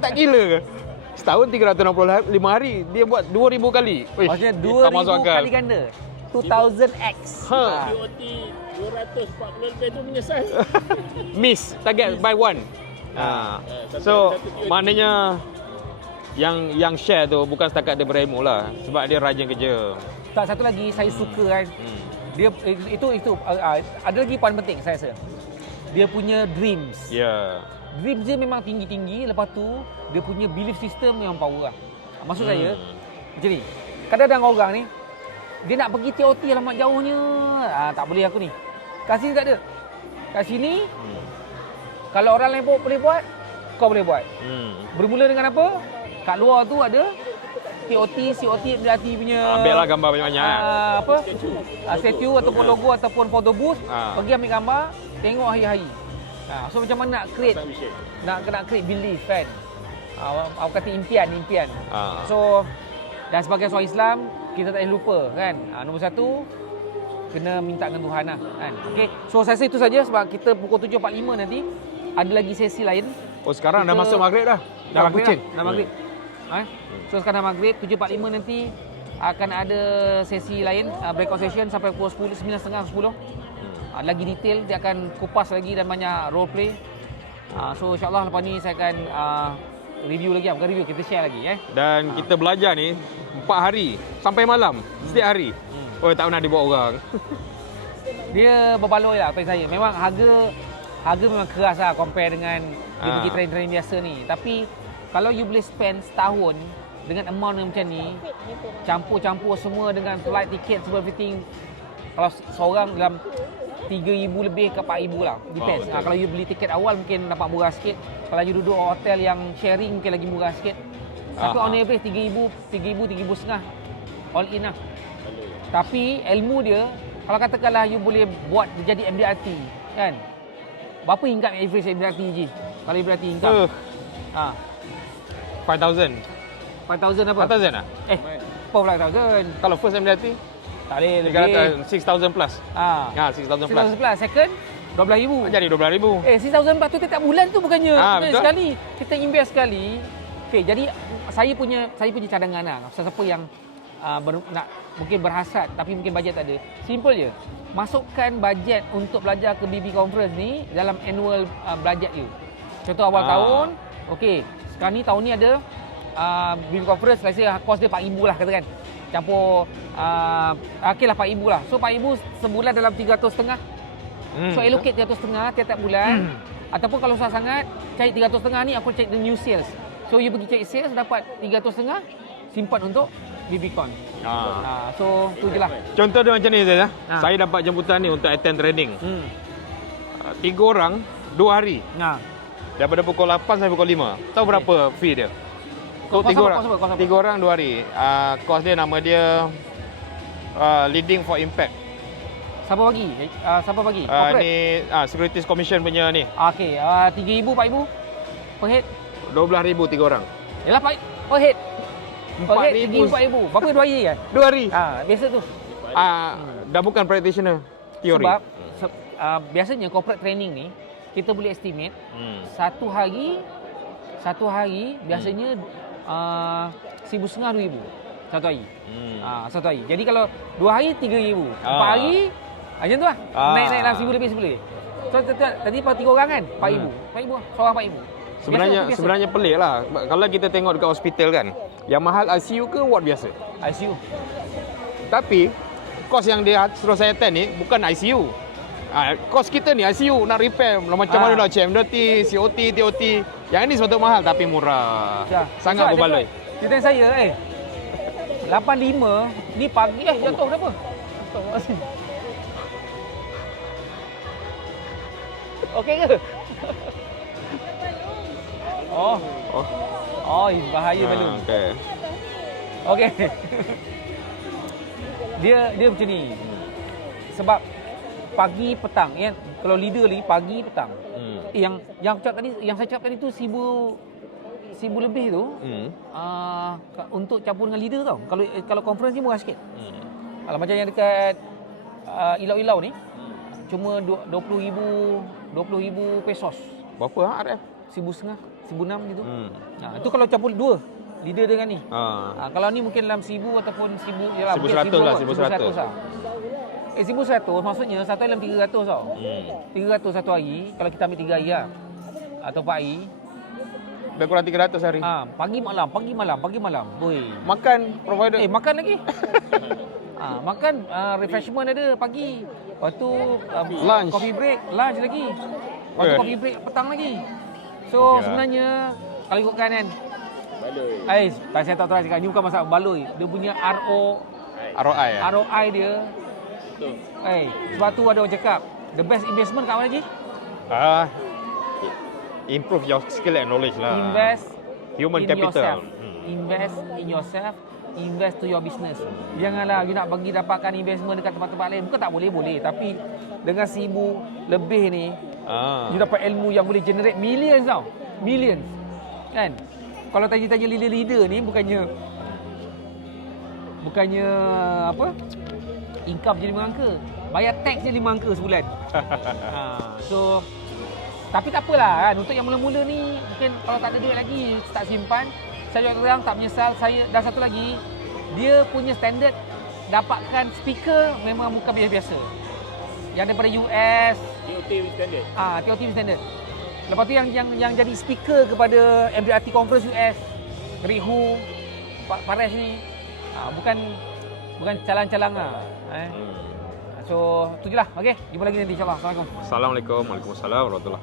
tak gila ke? Setahun 365 hari, dia buat 2,000 kali. Maksudnya 2,000 kali ganda. 2000x. TOT 240 lebih tu menyesal. Miss, target by one. So, maknanya yang share tu bukan setakat dia berilmu lah, sebab dia rajin kerja. Tak, satu lagi saya suka kan. Dia itu ada lagi poin penting saya rasa. Dia punya dreams. Ya. Dreams dia memang tinggi-tinggi, lepas tu dia punya belief system yang power lah. Maksud saya macam ni. Kadang-kadang orang ni dia nak pergi TOT alamat jauhnya. Tak boleh aku ni. Kat sini tak ada. Kat sini kalau orang lain boleh buat, kau boleh buat. Bermula dengan apa? Kat luar tu ada TOT, COT, MDRT punya. Ambil lah gambar banyak-banyak. Apa? Statue ataupun logo ataupun photo booth. Pergi ambil gambar, tengok hari-hari. So macam mana nak create belief kan. Aku kata impian. So dan sebagai seorang Islam, kita tak boleh lupa kan. Nombor satu, kena minta dengan Tuhan lah kan. Okay. So saya rasa itu saja sebab kita pukul 7.45 nanti ada lagi sesi lain. Oh sekarang dah masuk maghrib dah. Dah bucin. Dah maghrib. So sekarang dah maghrib, 7.45 nanti akan ada sesi lain, breakout session sampai pukul 10, 9.30, 10. Lagi detail, dia akan kupas lagi dan banyak role play. So insyaAllah lepas ni saya akan review lagi, bukan review, kita share lagi. Dan kita belajar ni 4 hari sampai malam setiap hari. Oh tak pernah dibuat orang. Dia berbaloi lah pada saya. Memang harga memang keras lah compare dengan dia pergi train-train biasa ni. Tapi kalau you boleh spend setahun dengan amount yang macam ni, campur-campur semua dengan flight ticket, semua everything, kalau seorang dalam 3,000 lebih ke 4,000 lah. Depends. Kalau you beli tiket awal mungkin dapat murah sikit. Kalau you duduk hotel yang sharing mungkin lagi murah sikit. Tapi on average 3,000, 3,500 all in lah. Tapi ilmu dia, kalau katakanlah you boleh buat dia jadi MDRT kan. Berapa income average MDRT je? Kalau MDRT income 5,000. 5,000 apa? 5,000 lah? Apa pula 5,000? Kalau first MDRT? Tak boleh lebih. 6,000 plus. 6,000 plus. 6,000 plus. Second, 12,000. Jadi 12,000. 6,000 plus tu tiap bulan tu bukannya. Betul. Sekali. Kita invest sekali. Okay, jadi saya punya cadangan lah. Siapa yang nak mungkin berhasrat tapi mungkin bajet tak ada. Simple je. Masukkan bajet untuk belajar ke BB Conference ni dalam annual bajet you. Contoh awal tahun, okey, sekarang ni tahun ni ada BB Conference, let's say kos dia 4,000 lah katakan. Campur okeylah 4,000 lah. So 4,000 sebulan dalam 300.5. So allocate 300.5 tiap-tiap bulan. Ataupun kalau susah sangat, cari 300.5 ni aku cari the new sales. So you pergi cari sales dapat 300.5, simpan untuk BBCon. So tu je lah. Contoh dia macam ni saya. Saya dapat jemputan ni untuk attend training. 3 orang 2 hari. Daripada pukul 8 sampai pukul 5. Tahu berapa fee dia? Untuk 3 orang 2 hari. Kos dia nama dia Leading for Impact. Siapa bagi? Ni Securities Commission punya ni. Okey, 3,000, 4,000 per head. 12,000 3 orang. Yalah per head. Per head 3,000, 4,000. Berapa 2 hari kan? 2 hari. Biasa tu. Dah bukan practitioner, teori. Sebab biasanya corporate training ni kita boleh estimate satu hari biasanya 1,500, 2,000 satu hari. Satu hari. Jadi kalau 2 hari 3,000, 4 hari macam tu lah. Naik lah 1,000 lebih sebelum. So tadi 3 orang kan 4,000. 4,000 seorang 4,000. Sebenarnya pelik lah. Kalau kita tengok dekat hospital kan, yang mahal ICU ke ward biasa? ICU. Tapi kos yang dia suruh saya attend ni bukan ICU. Kos kita ni ICU nak repair macam mana nak CMDT, COT, TOT. Yang ni sepatutnya mahal tapi murah. Sangat berbaloi. Cerita saya 85 ni pagi jatuh kenapa? Astagfirullahalazim. Okey ke? Bahaya balon. Okey. Dia macam ni. Sebab pagi petang ya. Kalau leader ni pagi petang. Yang saya cakap tadi tu 1,000 lebih tu untuk campur dengan leader tau. Kalau conference ni murah sikit. Kalau macam yang dekat Ilau-Ilau ni cuma 20,000 pesos. Berapa RF? 1,500. 1,600 gitu. Itu kalau campur dua leader dengan ni. Kalau ni mungkin dalam 1,000 ataupun 1,000 yalah, 1,100 lah, 1,100. 1,100 maksudnya satu hari dalam 300 tau. 300 satu hari kalau kita ambil 3 hari lah. Atau 4 hari. Lebih kurang 300 hari. Pagi malam. Boy. Makan provider. Makan lagi. Makan refreshment ada pagi. Lepas tu Lunch. coffee break, lunch lagi. Lepas tu coffee break petang lagi. So sebenarnya kalau ikutkan kan Baloi. saya tak tahu cakap ni bukan masalah baloi. Dia punya ROI ya? ROI dia. Betul. Sebab tu ada orang cakap the best investment kat mana lagi? Improve your skill and knowledge lah. Invest Human in capital. yourself. Invest in yourself. Invest to your business. Janganlah you nak bagi dapatkan investment dekat tempat-tempat lain. Bukan tak boleh. Tapi dengan 1,000 lebih ni, you dapat ilmu yang boleh generate millions tau. Millions. Kan? Kalau tanya-tanya leader-leader ni bukannya apa? Income je 5 angka. Bayar tax je 5 angka sebulan. So tapi tak apalah kan. Untuk yang mula-mula ni mungkin kalau tak ada duit lagi start simpan, saya orang tak menyesal. Saya dan satu lagi, dia punya standard dapatkan speaker memang bukan biasa-biasa. Yang daripada US, TOT standard. TOT standard. Lepas tu yang jadi speaker kepada MDRT conference US, Rihu, Paresh ni bukan calang-calang lah. So, tu je lah. Okey, jumpa lagi nanti insya-Allah. Assalamualaikum. Assalamualaikum. Waalaikumsalam warahmatullahi